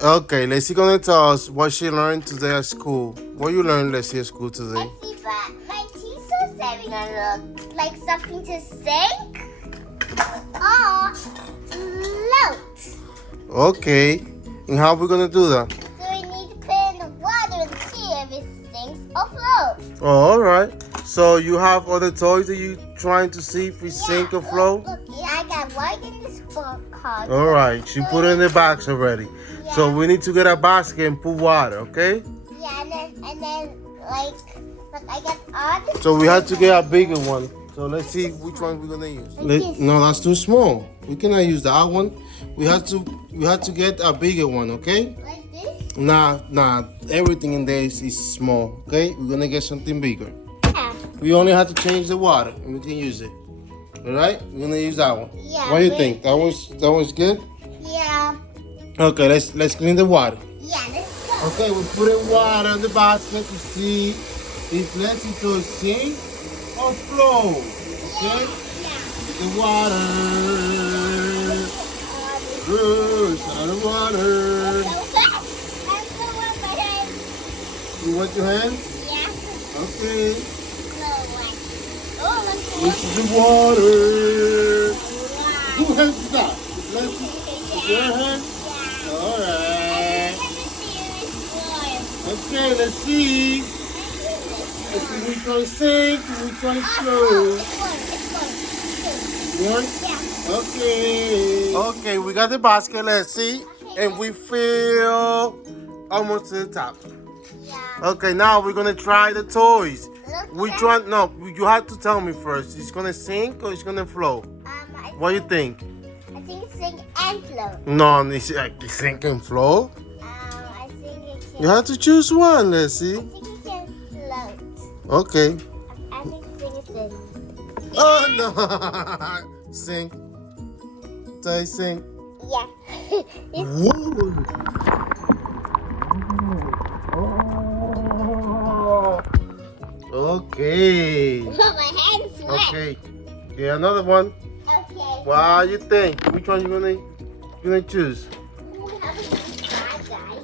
Okay, Lacey gonna tell us what she learned today at school. What you learned, Lacey, at school today? I see, but my teacher said we're gonna look like something to sink or float. Okay, and how we gonna do that? So we need to put it in the water and see if it sinks or floats. Oh, all right. So you have other toys that you trying to see if we sink or float? Look, I got white in this card. All right, she put it in the box already. Yeah. So we need to get a basket and put water, okay? Yeah, and then like, look, I got all this. So we have to get a bigger one. So let's see which one we're gonna use. No, that's too small. We cannot use that one. We have to get a bigger one, okay? Like this? Nah, everything in there is small, okay? We're gonna get something bigger. Yeah. We only have to change the water and we can use it. All right? We're gonna use that one. Yeah. What do you think? That was good? Yeah. Okay, let's clean the water. Yeah, let's go. Okay, we put in water in the basket to see if Lacey to sink or flow. Okay? Yeah. The water. Good, out of water. You want your hand? Yeah. Okay. Oh, This is the water. Who hands is that? Lacey? Your hand? All right. Okay, let's see. Let's see which one sink, which one float. One? Okay. Okay, we got the basket, let's see. And we fill almost to the top. Yeah. Okay, now we're gonna try the toys. Which one? No, you have to tell me first. It's gonna sink or it's gonna float? What do you think? I think it's sink and float. No, it's like sink and float. I think it can. You have to choose one, let's see. I think it can float. Okay. I think it's sink. Oh no! Sink. Say sink. Yeah. Whoa! Okay. My hand's wet. Okay. Yeah, another one. Okay. What do you think? Which one you gonna choose? Bad guy.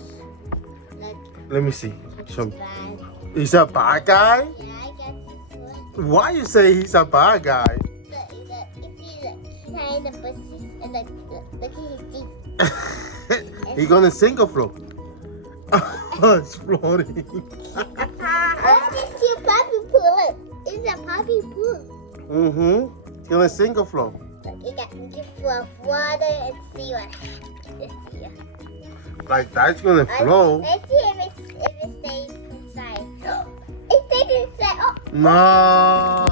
Look, Let me see. Show me. bad. He's a bad guy? Yeah, I got this one. Why you say he's a bad guy? Look, if you look, he's behind the bushes and look at his teeth. He gonna sink or float? Oh, it's floating. Oh, this cute puppy pool. It's a puppy pool. Mm-hmm. It's gonna sink or float? Look, you got full of water and see what let's see. Like that's gonna float. Let's see if it stays inside. It stays inside. Oh, No.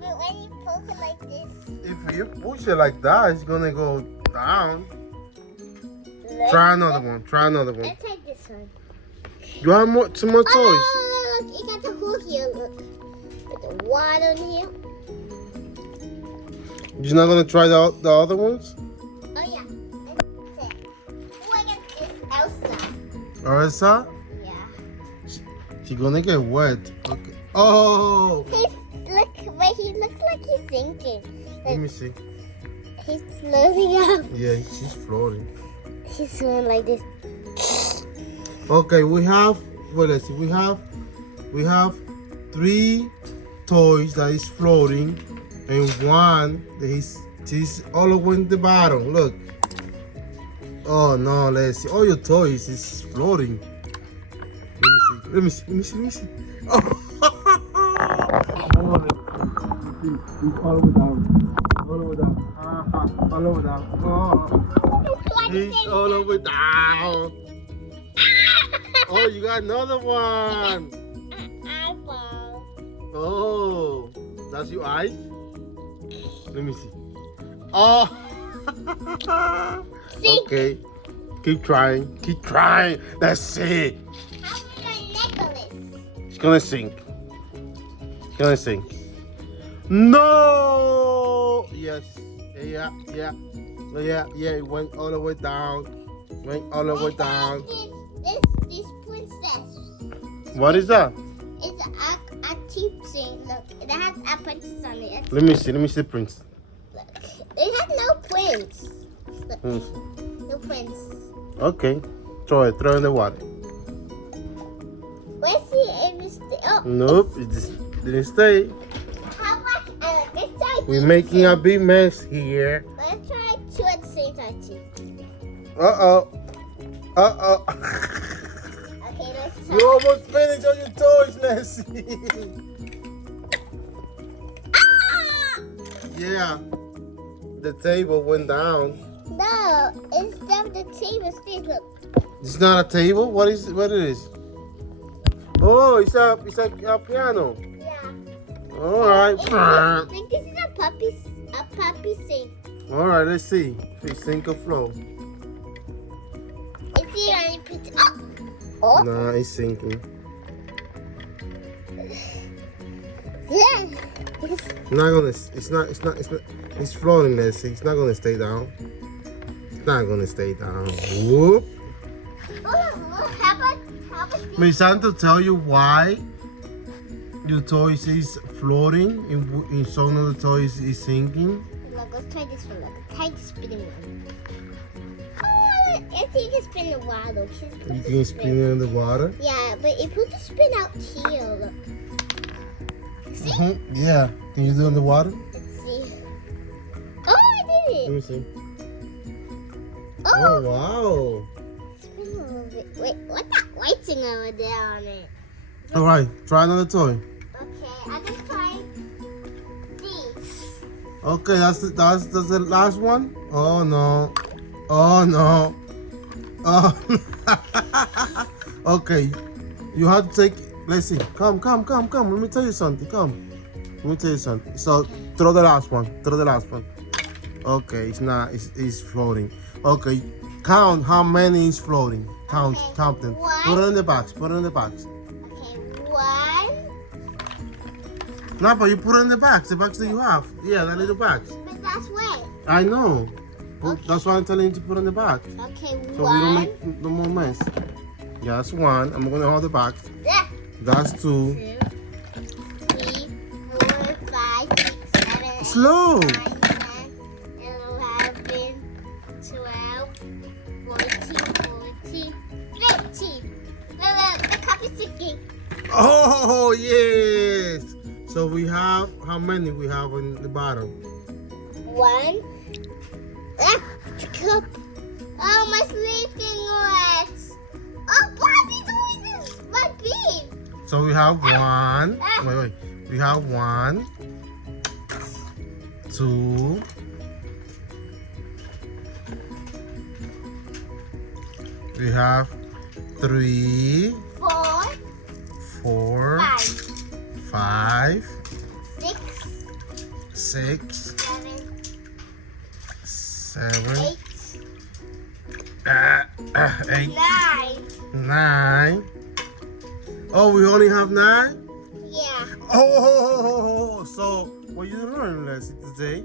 but when you poke it like this, If you push it like that, it's gonna go down. look. Try another one. Try another one. Let's take this one. You have some more toys. Oh, look, you got the hole here. Look, with the water in here. You're not gonna try the other ones? Oh yeah. That's it. Oh, I got this Elsa. Elsa? Yeah. She's gonna get wet. Okay. Oh! Look, but he looks like he's sinking. Let me see. He's floating up. Yeah, she's floating. He's swimming like this. Okay, we have. Well, let's see. We have 3 toys that is floating, and one that she's all over in the bottom. Look. Oh no, let's see. All your toys is floating. Let me see. Oh. He's all over down. All over down. All over down. Oh. He's all over down. Oh, you got another one. Eyeball. Oh, that's your eyes? Let me see. Oh. Okay. Keep trying. Let's see. How about my necklace? It's gonna sink. No. Yes. Yeah. It went all the way down. This princess. What is that? It's a teeth thing. Look, it has a princess on it. Let me see, Prince. Look, it has no prince. Look, Hmm. no prince. Okay. Throw it in the water. Let's see if it's still. Oh, Nope, it just didn't stay. how about let's try We're these making two. a big mess here. Let's try two at the same time too. Uh-oh. Uh-oh. Okay, let's try. You almost finished all your toys, Nessie. Ah! Yeah. The table went down. No, it's not the table. Still, look. It's not a table? What it is? Oh, it's a piano. Yeah. All right. I think this is a puppy sink. All right, let's see if it sink or flow. Let's see when you put. Oh. Nah, it's sinking. Yeah. It's floating, Nessie. It's not gonna stay down. It's not gonna stay down. Whoop. Oh, how about this? May Santa tell you why your toys is floating and some of the toys is sinking? Look, let's try this one. Look, try the spinning one. Oh, I think you can spin the water. You can spin it in the water? Yeah, but it put the spin out here. Look. See? Yeah. Can you do it in the water? Let's see. Oh, I did Let it. me see. Oh, Oh, wow. spin a little bit. Wait, what's that white thing over there on it? All right. Try another toy. Okay, I'm gonna try these. Okay, that's the last one. Oh no! Oh no! Oh. Okay, you have to take. Let's see. Come. Let me tell you something. Come. Let me tell you something. So throw the last one. Okay, it's not. It's floating. Okay, count how many is floating. Count them. One. Put it in the box. Okay, one. No, but you put it in the box. The box that you have. Yeah, that little box. But that's wet. I know. Okay. That's why I'm telling you to put it in the box. Okay, So one. we don't make no more mess. Yeah, that's one. I'm gonna hold the box. Yeah. That's two. 2, 3, 4, 5, 6, 7, 8, Slow. 9, 10, 11, 12, 14, 15. The cup is sinking. Oh yes. So we have how many we have in the bottom? 1. Ah, the cup. Oh, my sleeping wet. Oh, why are we doing this? My beam. So we have one. Wait. We have 1, 2. We have 3, 4, 4, 5, 5, 6, 6, 7, 7, 8, 8, 9. 9. Oh, we only have 9? Yeah. Oh, so what you learn, Leslie, today?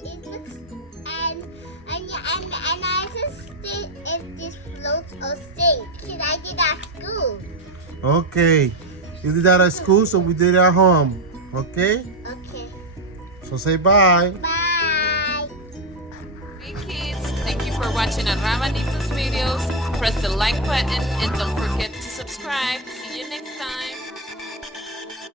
It looks and I just think if this floats or sinks because I did at school. Okay. You did that at school, so we did it at home. Okay? Okay. So say bye. Bye. Hey kids, thank you for watching our Rabanitos videos. Press the like button and don't forget to subscribe. See you next time.